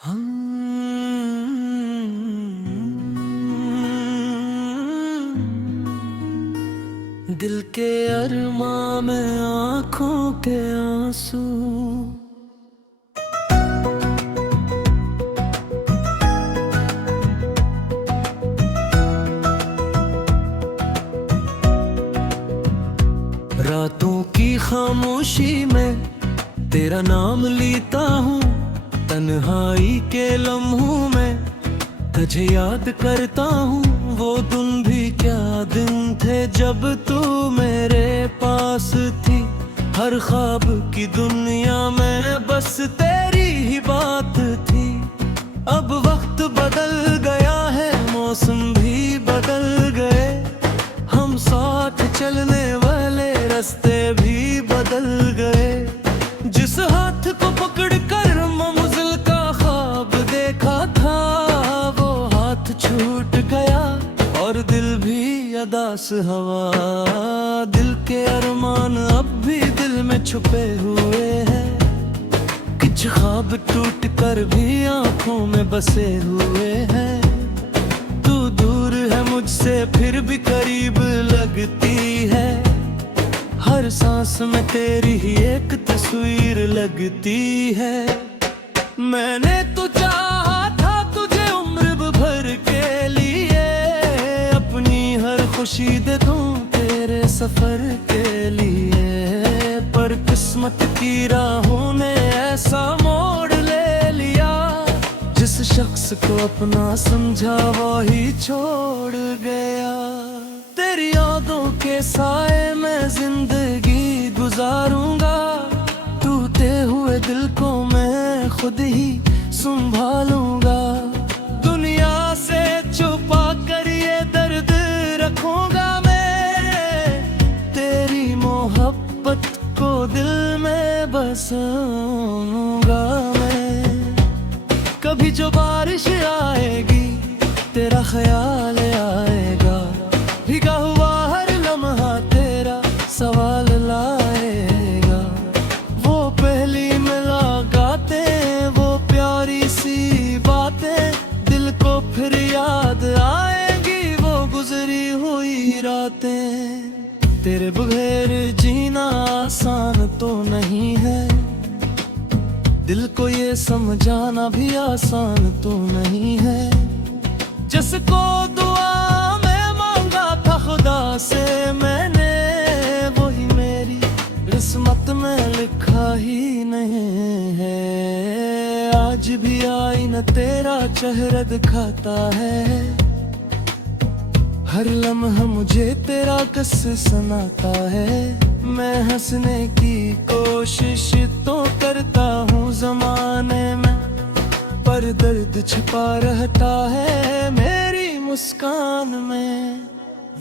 हम दिल के अरमां में आँखों के आंसू, रातों की खामोशी में तेरा नाम लेता हूँ। तन्हाई के लम्हों में तुझे याद करता हूँ। वो दिन भी क्या दिन थे जब तू मेरे पास थी। हर ख्वाब की दुनिया में बस तेरी ही बात थी। अब वक्त बदल गया है, मौसम भी बदल गए, हम साथ चलने वाले रास्ते भी बदल गए। जिस हाथ को पकड़ कर मंजिल का ख्वाब देखा था, वो हाथ छूट गया और दिल भी अदास हवा। दिल के अरमान अब भी दिल में छुपे हुए हैं, कुछ ख्वाब टूट कर भी आंखों में बसे हुए हैं। तू दूर है मुझसे फिर भी करीब लगती है, हर सांस में तेरी ही एक तस्वीर लगती है। मैंने तो चाहा था तुझे उम्र भर के लिए, अपनी हर खुशी दे दूं तेरे सफर के लिए। पर किस्मत की राहों ने ऐसा मोड़ ले लिया, जिस शख्स को अपना समझा वही छोड़ गया। तेरी यादों के साए में जिंदगी गुजारूंगा, टूटे हुए दिल को मैं खुद ही संभालूंगा। दुनिया से छुपा कर ये दर्द रखूंगा मैं, तेरी मोहब्बत को दिल में बसाऊंगा मैं। कभी जो बारिश आएगी तेरा ख्याल आएगा, भीगा हुआ हर लम्हा तेरा सवाल लाएगा। वो पहली मुलाकातें, वो प्यारी सी बातें दिल को फिर याद आएंगी, वो गुजरी हुई रातें। तेरे बगैर जीना आसान तो नहीं है, दिल को ये समझाना भी आसान तो नहीं है। जिसको दुआ में मांगा था खुदा से मैंने, वही मेरी किस्मत में लिखा ही नहीं है। आज भी आईना तेरा चेहरा दिखाता है, हर लम्हा मुझे तेरा किस्सा सुनाता है। मैं हंसने की कोशिश तो करता हूँ ज़माने में, पर दर्द छिपा रहता है मेरी मुस्कान में।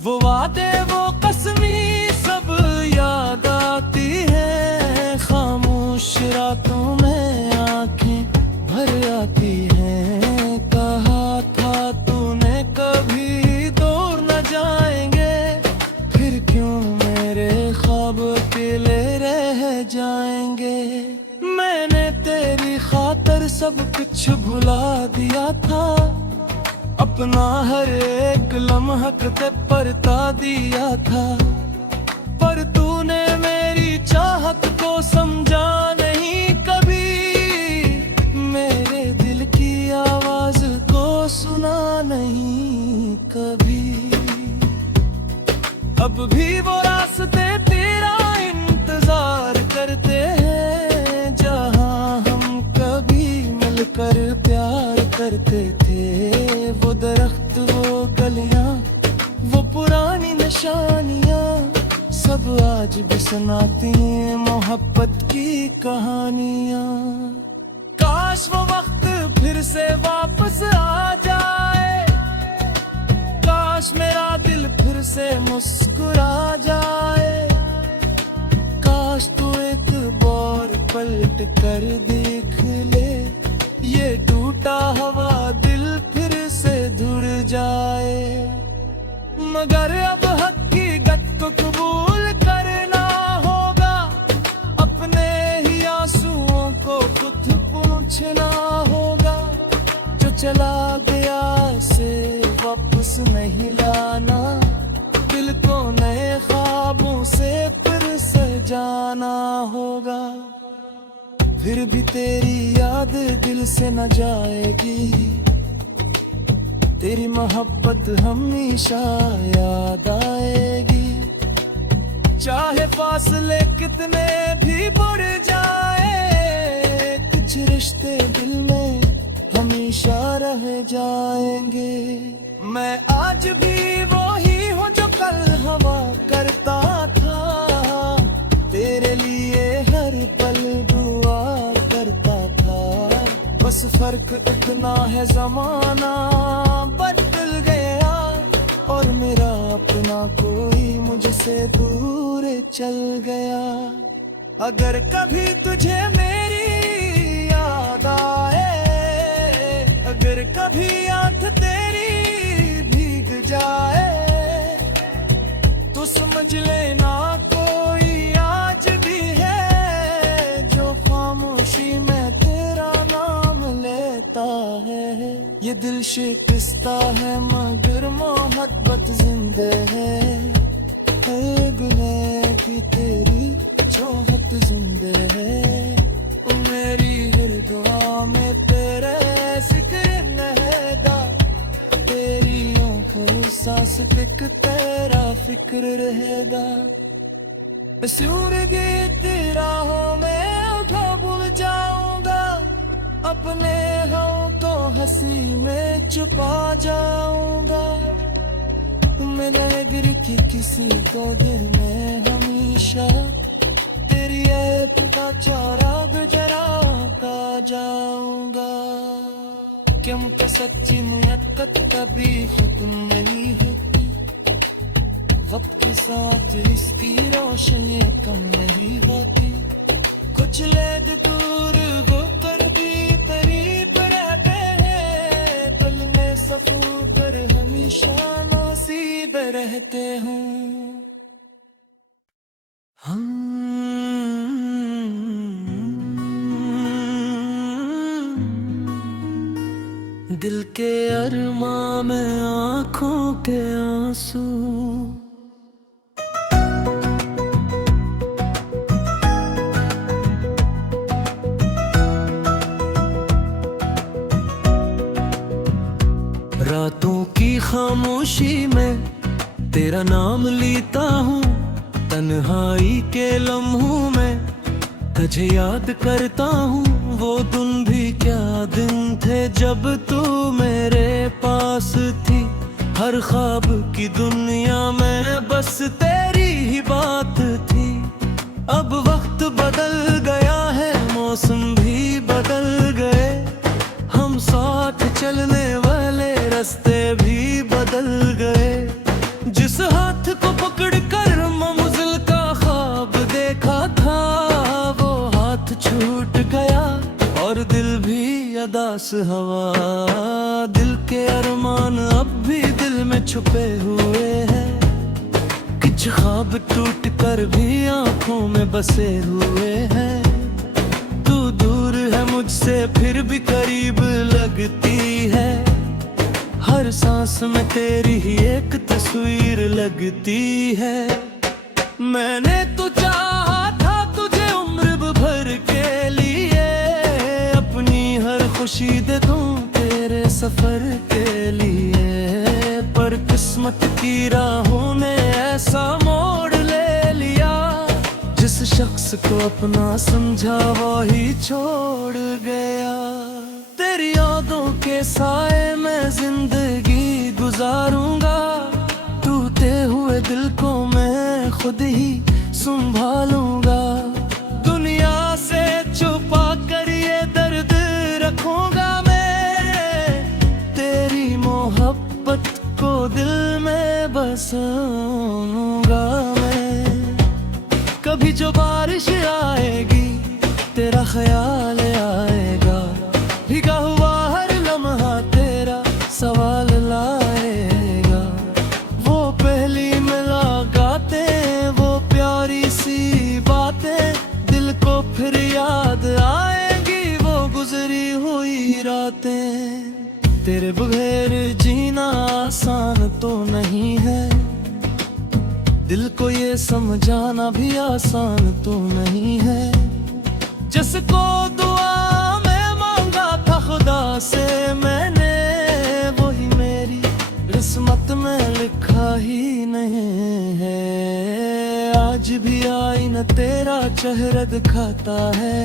वो वादे वो कसमी सब याद आती है, खामोश रातों में आंखें भर आती हैं। कहा था तूने कभी दूर न जाएंगे, फिर क्यों मेरे ख्वाब अकेले रह जाएंगे। मैंने तेरी खातिर सब कुछ भुला दिया था, अपना हर एक लम्हा ते परता दिया था। पर तूने मेरी चाहत को समझा नहीं कभी, मेरे दिल की आवाज को सुना नहीं कभी। अब भी वो रास्ते तेरा इंतजार करते हैं, जहाँ हम कभी मिलकर प्यार करते थे। वो दरख्त, वो गलियां, वो पुरानी निशानियां, सब आज भी सुनाती हैं मोहब्बत की कहानियां। काश वो वक्त फिर से वापस आ जाए, काश मेरा दिल फिर से मुस्कुरा जाए। काश तू एक बार पलट कर देख ले, ये टूटा हुआ दिल फिर से जुड़ जाए। मगर अब हकीकत को कबूल करना होगा, अपने ही आंसुओं को खुद पूछना होगा। चला गया से वापस नहीं लाना, दिल को नए ख्वाबों से फिर सजाना होगा। फिर भी तेरी याद दिल से न जाएगी, तेरी मोहब्बत हमेशा याद आएगी। चाहे फासले कितने भी बढ़ जाए, कुछ रिश्ते दिल में हमेशा रह जाएंगे। मैं आज भी वही हूँ जो कल हवा करता था, तेरे लिए हर पल दुआ करता था। बस फर्क इतना है ज़माना बदल गया, और मेरा अपना कोई मुझसे दूर चल गया। अगर कभी तुझे मेरी याद आए, अगर कभी आंख तेरी भीग जाए, तो समझ लेना कोई आज भी है जो खामोशी में तेरा नाम लेता है। ये दिल शिकस्ता है मगर मोहब्बत जिंदा है, हर गुनाह की तेरी चाहत जिंदा है। मेरी हर दुआ में तेरे जिक्र रहेगा, तेरी आँखों सांस तक तेरा फिक्र रहेगा। सूरगे तेरा हो मैं उठा भूल जाऊंगा, अपने होठों हंसी में छुपा जाऊंगा। मेरा गिर के किसी को दिल में हमेशा तेरी ऐप का चारा गुजरा का जाऊंगा। क्योंकि सच्ची मोहब्बत कभी खत्म नहीं होती, वक्त के साथ इसकी रोशनी कम नहीं होती। कुछ लोग दूर होकर भी करीब रहते हैं, दिल में सफू कर हमेशा नसीब रहते हैं। दिल के अरमां में आँखों के आंसू, रातों की खामोशी में तेरा नाम लेता हूँ, तन्हाई के लम्हों में तुझे याद करता हूँ। वो दिन भी क्या दिन थे जब तू मेरे पास थी, हर ख्वाब की दुनिया में बस तेरी ही बात थी। अब वक्त बदल गया है, मौसम भी बदल गए, हम साथ चलने वाले रास्ते भी बदल गए। जिस हाथ को पकड़ कर मंजिल का ख्वाब देखा था, वो हाथ छूट गया और दिल भी अदास हवा। दिल के अरमान अब भी दिल में छुपे हुए हैं, कुछ ख्वाब टूट कर भी आंखों में बसे हुए हैं। तू दूर है मुझसे फिर भी करीब लगती है, हर सांस में तेरी ही एक तस्वीर लगती है। मैंने तो चाहा था तुझे उम्र भर के लिए, अपनी हर खुशी दे दूं तेरे सफर के लिए। पर किस्मत की राहों ने ऐसा मोड़ ले लिया, जिस शख्स को अपना समझा वही छोड़ गया। तेरी यादों के साए में जिंदगी गुजारूंगा, टूटे हुए दिल को मैं खुद ही संभालूंगा। दुनिया से छुपा कर ये दर्द रखूंगा मैं, तेरी मोहब्बत को दिल में बसाऊंगा मैं। कभी जो बारिश आएगी तेरा ख्याल आएगा, भीगा हुआ हर लम्हा तेरा सवाल लाएगा। वो पहली मुलाकातें, वो प्यारी सी बातें दिल को फिर याद आएंगी, वो गुजरी हुई रातें। तेरे बगैर जीना आसान तो नहीं है, दिल को ये समझाना भी आसान तो नहीं है। जिसको दुआ में मांगा था खुदा से मैंने, वही मेरी किस्मत में लिखा ही नहीं है। आज भी आईना तेरा चेहरा दिखाता है,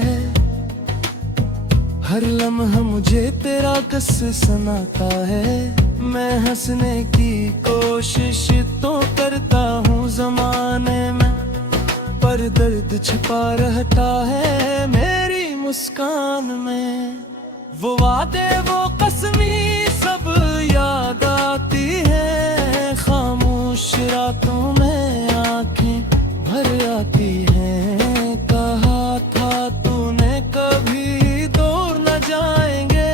हर लम्हा मुझे तेरा किस्सा सुनाता है। मैं हंसने की कोशिश तो करता हूँ ज़माने में, पर दर्द छिपा रहता है मेरी मुस्कान में। वो वादे वो कसमी सब याद आती है, खामोश रातों में आंखें भर आती हैं। कहा था तूने कभी दूर न जाएंगे,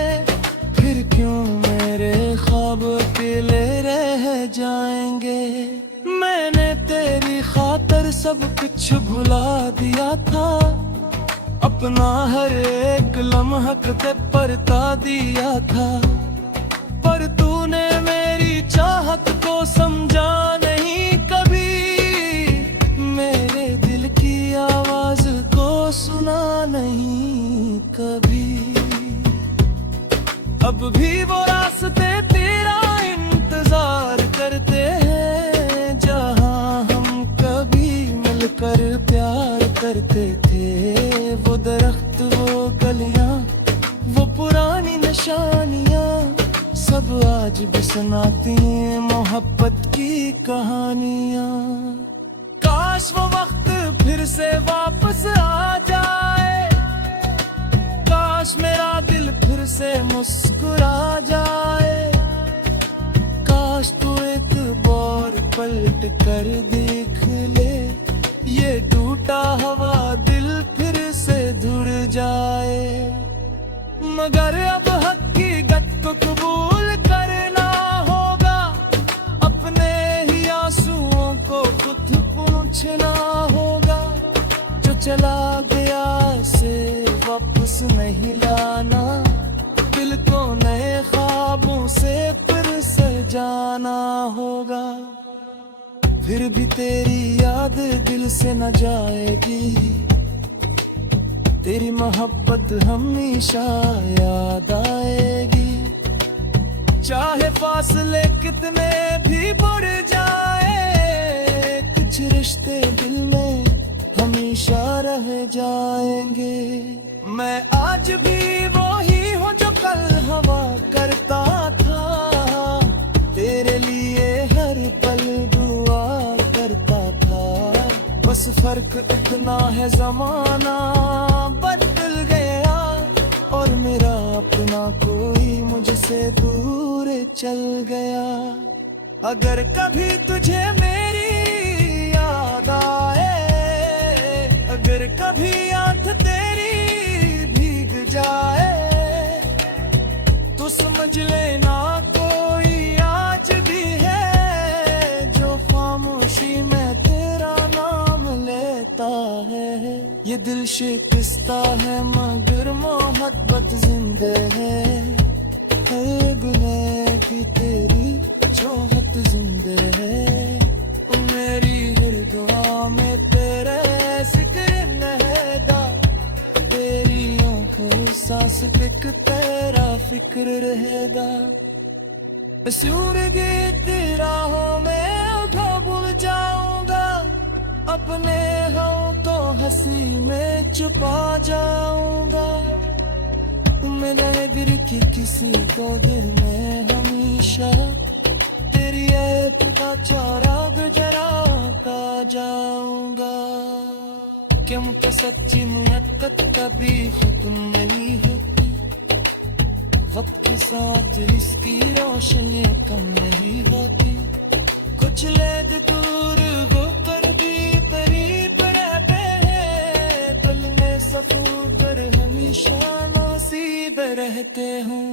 फिर क्यों मेरे ख्वाब अकेले रह जाएंगे। मैंने तेरी खातिर सब कुछ भुला दिया था, अपना हर एक लम्हा ते परता दिया था। पर तूने मेरी चाहत को समझा नहीं कभी, मेरे दिल की आवाज को सुना नहीं कभी। अब भी वो रास्ते तेरा इंतजार करते हैं, जहाँ हम कभी मिलकर प्यार करते थे। वो दरख्त वो गलियां वो पुरानी निशानियां, सब आज भी सुनाती हैं मोहब्बत की कहानियां। काश वो वक्त फिर से वापस आ जाए, काश मेरा दिल फिर से मुस्कुरा जाए। काश तू एक बार पलट कर देख ले, ये टूटा हुआ दिल फिर से जुड़ जाए। मगर अब हकीकत को कबूल करना होगा, अपने ही आंसुओं को खुद पूछना होगा। जो चला गया से वापस नहीं लाना, दिल को नए ख्वाबों से फिर सजाना होगा। फिर भी तेरी याद दिल से न जाएगी, तेरी मोहब्बत हमेशा याद आएगी। चाहे फासले कितने भी बढ़ जाए, कुछ रिश्ते दिल में हमेशा रह जाएंगे। मैं आज भी वही हूँ जो कल हवा करता था, तेरे लिए हर पल दुआ करता था। बस फर्क इतना है ज़माना बदल गया, और मेरा अपना कोई मुझसे दूर चल गया। अगर कभी तुझे मेरी याद आए, अगर कभी आंख तेरी भीग जाए, तो समझ लेना कोई आज भी है जो खामोशी में तेरा नाम लेता है। ये दिल शिकस्ता है मगर मोहब्बत जिंदे है, गुने की तेरी चाहत जिंदे है। मेरी हर दुआ में तेरे जिक्र रहता, तेरी आँखों सांस टिक तेरा फिक्र रहेगा। सूरज राहों में उठा भूल जाऊंगा, अपने होठों हंसी में छुपा जाऊंगा। मेरा गिर की किसी को दिल में हमेशा, तेरी ऐप का चारा गुजरा का जाऊंगा। क्या मुझे सच्ची मुहब्बत कभी खत्म नहीं होती, वक्त के साथ इसकी रोशनी कम नहीं होती। कुछ लोग दूर होकर भी करीब रहते हैं, दिल में सफर कर हमेशा नसीब रहते हैं।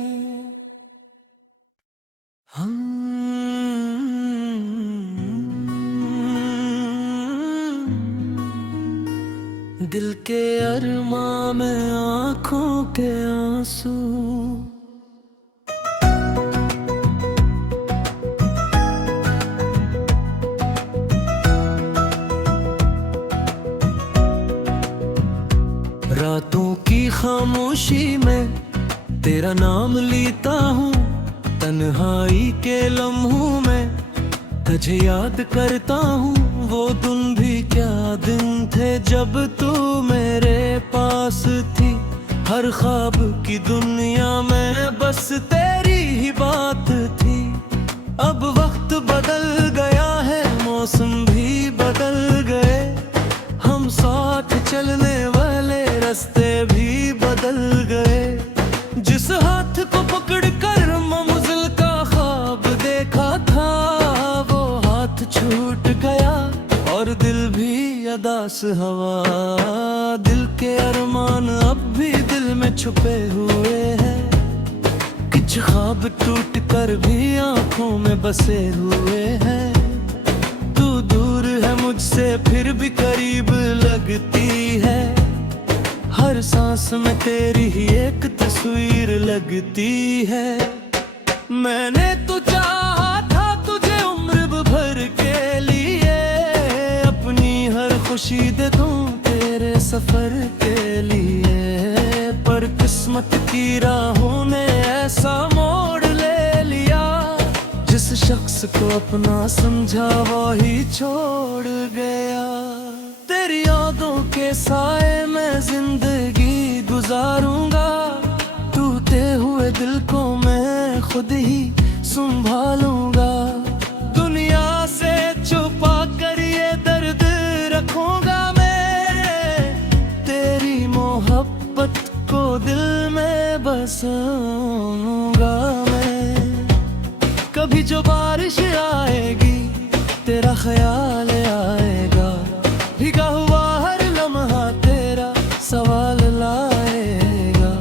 दिल के अरमां में आँखों के आंसू, तेरा नाम लेता हूँ तन्हाई के लम्हों में, तुझे याद करता हूँ वो दिन भी क्या दिन थे जब तू मेरे पास थी। हर ख्वाब की दुनिया में बस तेरी ही बात थी। अब वक्त बदल गया है, मौसम भी बदल गए, हम साथ चलने वाले रास्ते भी बदल गए। जिस हाथ को पकड़ कर मंजिल का ख्वाब देखा था, वो हाथ छूट गया और दिल भी अदास हवा। दिल के अरमान अब भी दिल में छुपे हुए हैं, कुछ ख्वाब टूट कर भी आंखों में बसे हुए हैं। तू दूर है मुझसे फिर भी करीब लगती है, हर सांस में तेरी ही एक तस्वीर लगती है। मैंने तो चाहा था तुझे उम्र भर के लिए, अपनी हर खुशी दे दूं तेरे सफर के लिए। पर किस्मत की राहों ने ऐसा मोड़ ले लिया, जिस शख्स को अपना समझा वही छोड़ गया। तेरी यादों के साए में जिंदगी गुजारूंगा, टूटे हुए दिल को मैं खुद ही संभालूंगा। दुनिया से छुपा कर ये दर्द रखूंगा मैं, तेरी मोहब्बत को दिल में बसाऊंगा मैं। कभी जो बारिश आएगी तेरा ख्याल आएगा, भीगा हुआ हर लम्हा तेरा सवाल लाएगा।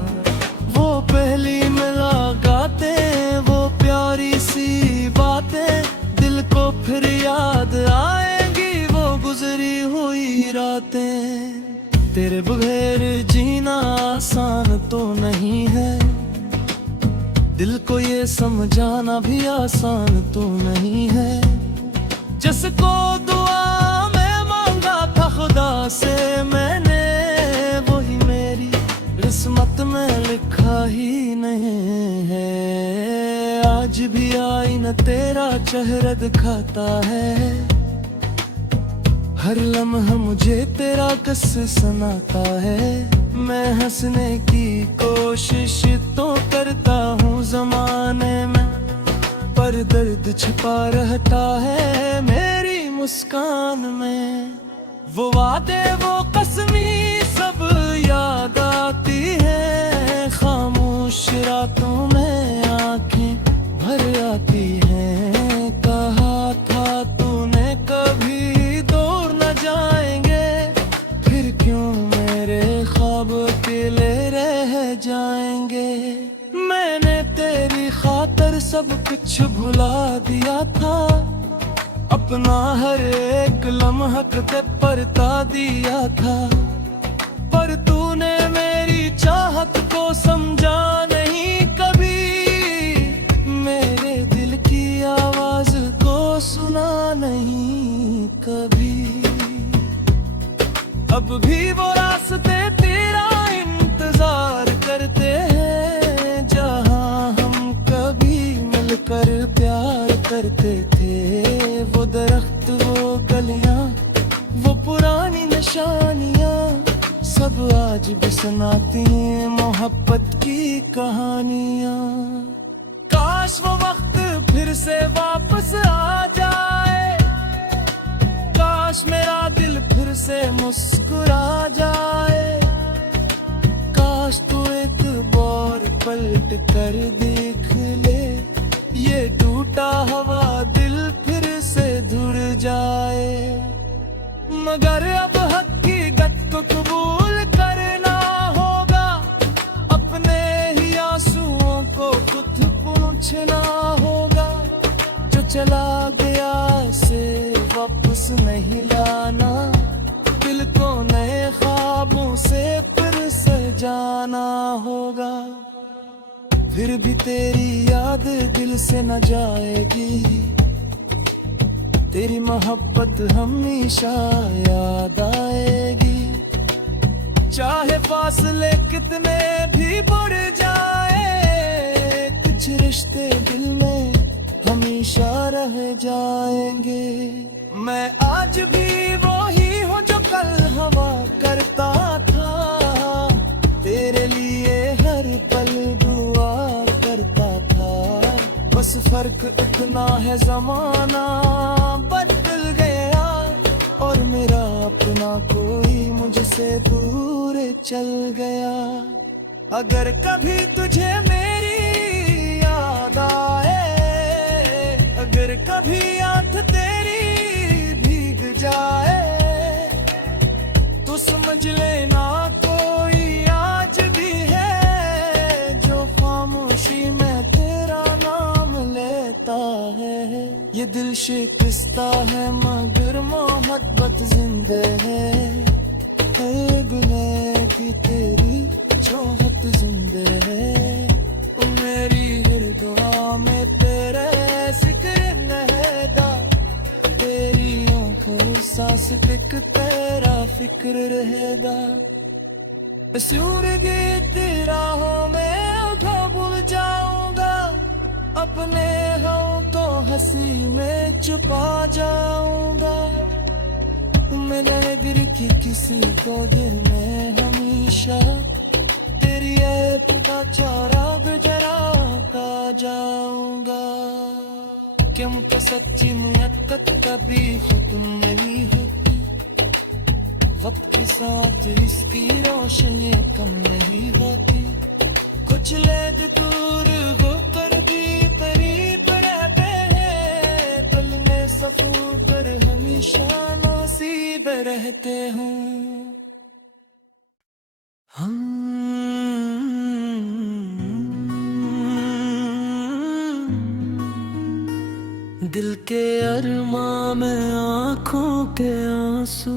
वो पहली मुलाकातें, वो प्यारी सी बातें दिल को फिर याद आएंगी, वो गुजरी हुई रातें। तेरे बगैर जीना आसान तो नहीं है, दिल को ये समझाना भी आसान तो नहीं है। जिसको दुआ में मांगा था खुदा से मैंने, वही मेरी किस्मत में लिखा ही नहीं है। आज भी आईना तेरा चेहरा दिखाता है, हर लम्हा मुझे तेरा किस्सा सुनाता है। मैं हंसने की कोशिश तो करता हूँ ज़माने में, पर दर्द छिपा रहता है मेरी मुस्कान में। वो वादे वो कसमी सब याद आती है, खामोश रातों में आंखें भर आती हैं। कहा था तूने कभी दूर न जाएंगे, फिर क्यों मेरे ख्वाब अकेले रह जाएंगे। मैंने तेरी खातिर सब कुछ भुला दिया था, अपना हर एक लम्हा ते परता दिया था। पर तूने मेरी चाहत को समझा नहीं कभी, मेरे दिल की आवाज को सुना नहीं कभी। अब भी वो रास्ते तेरा इंतजार करते हैं, जहाँ हम कभी मिलकर प्यार करते थे। वो दरख्त, वो गलियां, वो पुरानी निशानियां, सब आज भी सुनाती हैं मोहब्बत की कहानियां। काश वो वक्त फिर से वापस आ जाए, काश मेरा दिल फिर से मुस्कुरा जाए। काश तू एक बार पलट कर देख ले, ये टूटा हुआ दिल फिर से जुड़ जाए। मगर अब हकीकत को कबूल करना होगा, अपने ही आंसुओं को खुद पूछना होगा। जो चला गया से वापस नहीं लाना, दिल को नए ख्वाबों से फिर सजाना होगा। फिर भी तेरी याद दिल से न जाएगी, तेरी मोहब्बत हमेशा याद आएगी। चाहे फासले कितने भी बढ़ जाए, कुछ रिश्ते दिल में हमेशा रह जाएंगे। मैं आज भी वही हूँ जो कल हवा करता था, तेरे लिए हर पल दुआ करता था। बस फर्क इतना है जमाना बदल गया, और मेरा अपना कोई मुझसे दूर चल गया। अगर कभी तुझे मेरी याद आए, अगर कभी आंख तेरी भीग जाए, तो समझ लेना कोई आज भी है जो खामोशी में तेरा नाम लेता है। ये दिल शिकस्ता है मगर मोहब्बत जिंदे है, गुने की तेरी चाहत जिंदे है। मेरी हर दुआ में तेरे जिक्र रहता, तेरी आँखों सांस टिक तेरा फिक्र रहेगा। सूरज तेरा हो मैं उठा भूल जाऊंगा, अपने होठों हंसी में छुपा जाऊंगा। मेरा गिर की किसी को दिल में हमेशा तेरी ऐसा चारा गुजरा का जाऊंगा। क्योंकि सच्ची मुहब्बत कभी खत्म नहीं होती, वक्त के साथ इसकी रोशनी कम नहीं होती। कुछ लोग दूर होकर भी करीब रहते हैं, पल में सफर पर हमेशा नसीब रहते हैं। हम दिल के अरमां में आँखों के आंसू,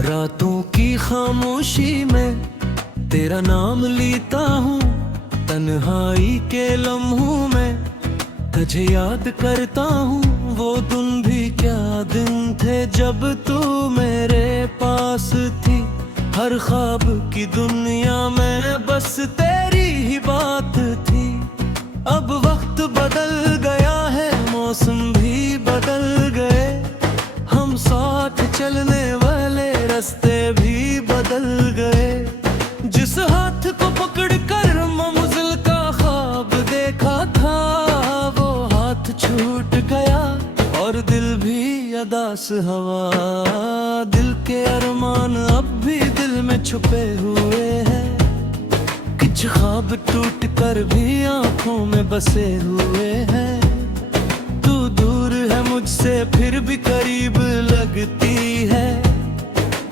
रातों की खामोशी में तेरा नाम लेता हूँ, तन्हाई के लम्हों में तुझे याद करता हूँ। वो दिन भी क्या दिन थे जब तू मेरे पास थी, हर ख्वाब की दुनिया में बस तेरी ही बात थी। अब वक्त बदल गया है, मौसम भी बदल गए, हम साथ चलने वाले रास्ते भी बदल गए। जिस हाथ को पकड़ कर मंजिल का ख्वाब देखा था, वो हाथ छूट गया और दिल भी अदास हवा। दिल के अरमान अब भी दिल में छुपे हुए हैं, कुछ ख्वाब टूट कर भी आंखों में बसे हुए हैं। तू दूर है मुझसे फिर भी करीब लगती है,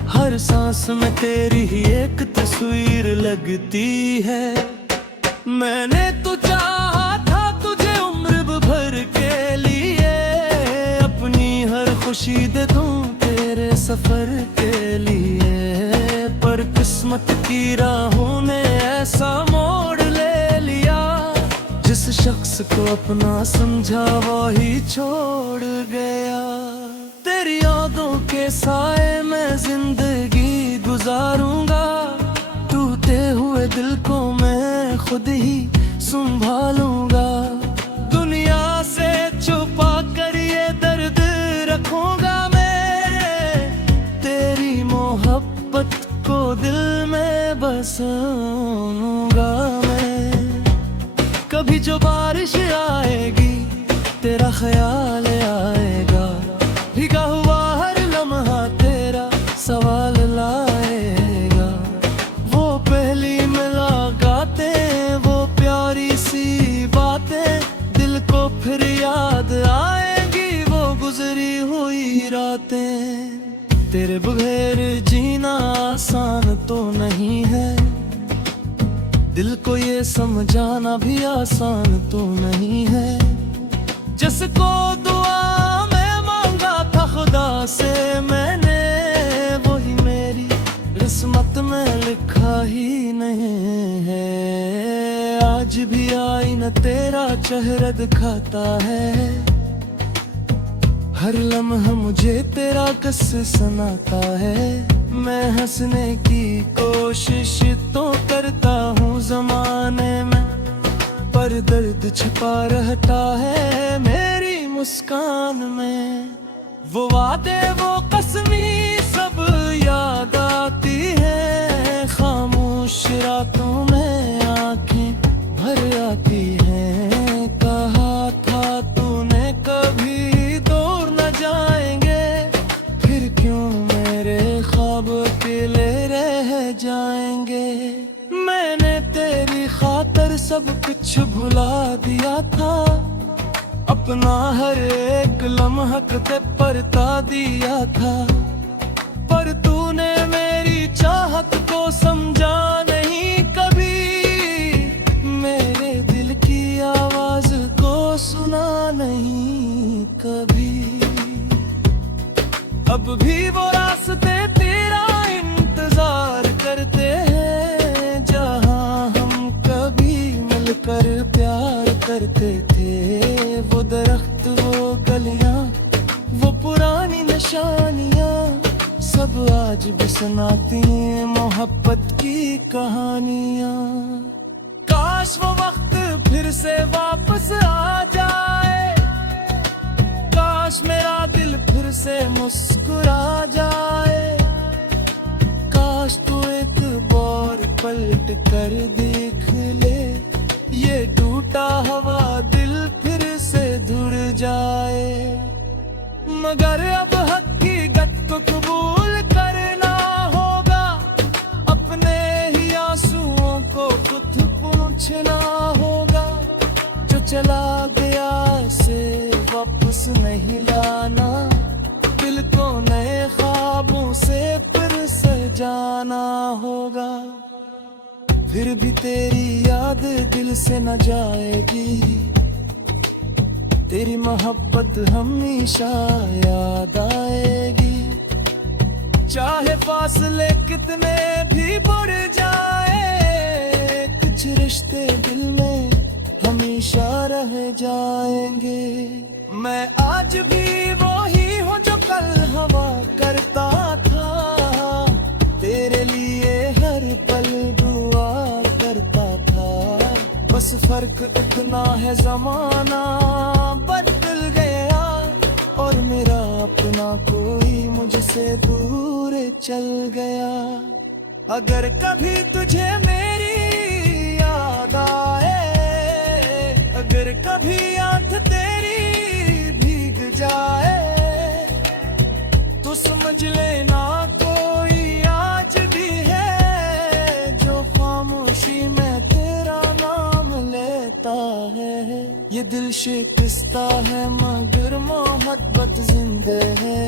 हर सांस में तेरी ही एक तस्वीर लगती है। मैंने तो चाहा था तुझे उम्र भर के लिए, अपनी हर खुशी दे दूं तेरे सफर के लिए। पर किस्मत की राहों ने ऐसा मोड़ ले लिया, जिस शख्स को अपना समझा वही छोड़ गया। तेरी यादों के साए में जिंदगी गुजारूंगा, टूटे हुए दिल को मैं खुद ही संभालूंगा। दुनिया से छुपा कर ये दर्द रखूंगा मैं, तेरी मोहब्बत को दिल में बसाऊंगा मैं। कभी जो बारिश आएगी तेरा ख्याल आएगा, भीगा हुआ हर लम्हा तेरा सवाल लाएगा। वो पहली मुलाकातें, वो प्यारी सी बातें दिल को फिर याद आएंगी, वो गुजरी हुई रातें। तेरे बगैर जीना आसान तो नहीं है, दिल को ये समझाना भी आसान तो नहीं है। जिसको दुआ में मांगा था खुदा से मैंने, वही मेरी किस्मत में लिखा ही नहीं है। आज चेहरा दिखाता है, हर लम्हा मुझे तेरा किस्सा सुनाता है। मैं हंसने की कोशिश तो करता हूँ ज़माने में, पर दर्द छिपा रहता है मेरी मुस्कान में। वो वादे वो कसमें सब याद आती है, खामोश रातों में आंखें भर आती हैं। कहा था तूने कभी दूर न जाएंगे, फिर क्यों मेरे ख्वाब अकेले रह जाएंगे। मैंने तेरी खातिर सब कुछ भुला दिया था, अपना हर एक लम्हा ते परता दिया था। पर तूने मेरी चाहत को समझा नहीं कभी, मेरे दिल की आवाज को सुना नहीं कभी। अब भी वो रास्ते तेरा इंतजार करते हैं, जहां हम कभी मिलकर प्यार करते थे। वो दरख्त वो गलियां वो पुरानी निशानियां, सब आज भी सुनाती हैं मोहब्बत की कहानियां। काश वो वक्त फिर से वापस आ जाए, काश मेरा दिल फिर से मुस्कुरा जाए। काश तू एक बार पलट कर देख ले, ये टूटा हुआ दिल फिर से जुड़ जाए। मगर अब हकीकत को कबूल करना होगा, अपने ही आंसुओं को खुद पूछना होगा। जो चला गया से वापस नहीं लाना, दिल को नए ख्वाबों से फिर सजाना होगा। फिर भी तेरी याद दिल से न जाएगी, तेरी मोहब्बत हमेशा याद आएगी। चाहे फासले कितने भी बढ़ जाए, कुछ रिश्ते दिल में हमेशा रह जाएंगे। मैं आज भी वही हूँ जो कल हवा करता था, तेरे लिए हर पल दुआ करता था। बस फर्क इतना है ज़माना बदल गया, और मेरा अपना कोई मुझसे दूर चल गया। अगर कभी तुझे मेरी याद आए, अगर कभी आंख तेरी भीग जाए, तो समझ लेना कोई आज भी है जो खामोशी में तेरा नाम लेता है। ये दिल शिकस्ता है मगर मोहब्बत जिंदे है,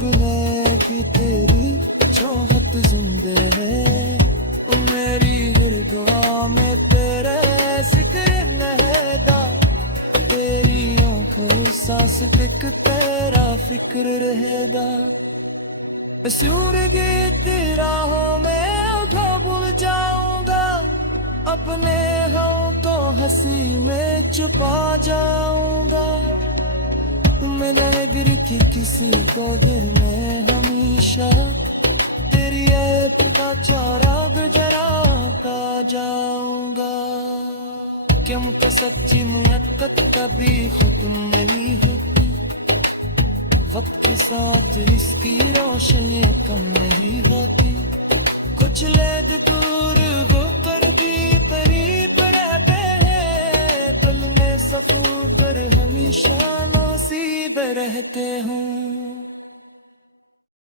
गुने की तेरी चाहत जिंदे है। मेरी हर दुआ में तेरे जिक्र नहदा, तेरी आँखों सांस टिक तेरा फिक्र रहेगा। सूरज तेरा हो मैं उठा भूल जाऊंगा, अपने हम तो हंसी में छुपा जाऊंगा। मेरा गिर की किसी को दिल में हमेशा, तेरी ऐप का चौरा गुजरा का जाऊंगा। क्यों तो सच्ची मुहब्बत कभी खत्म नहीं होती, वक्त के साथ इसकी रोशनी कम नहीं होती। कुछ लेद दूर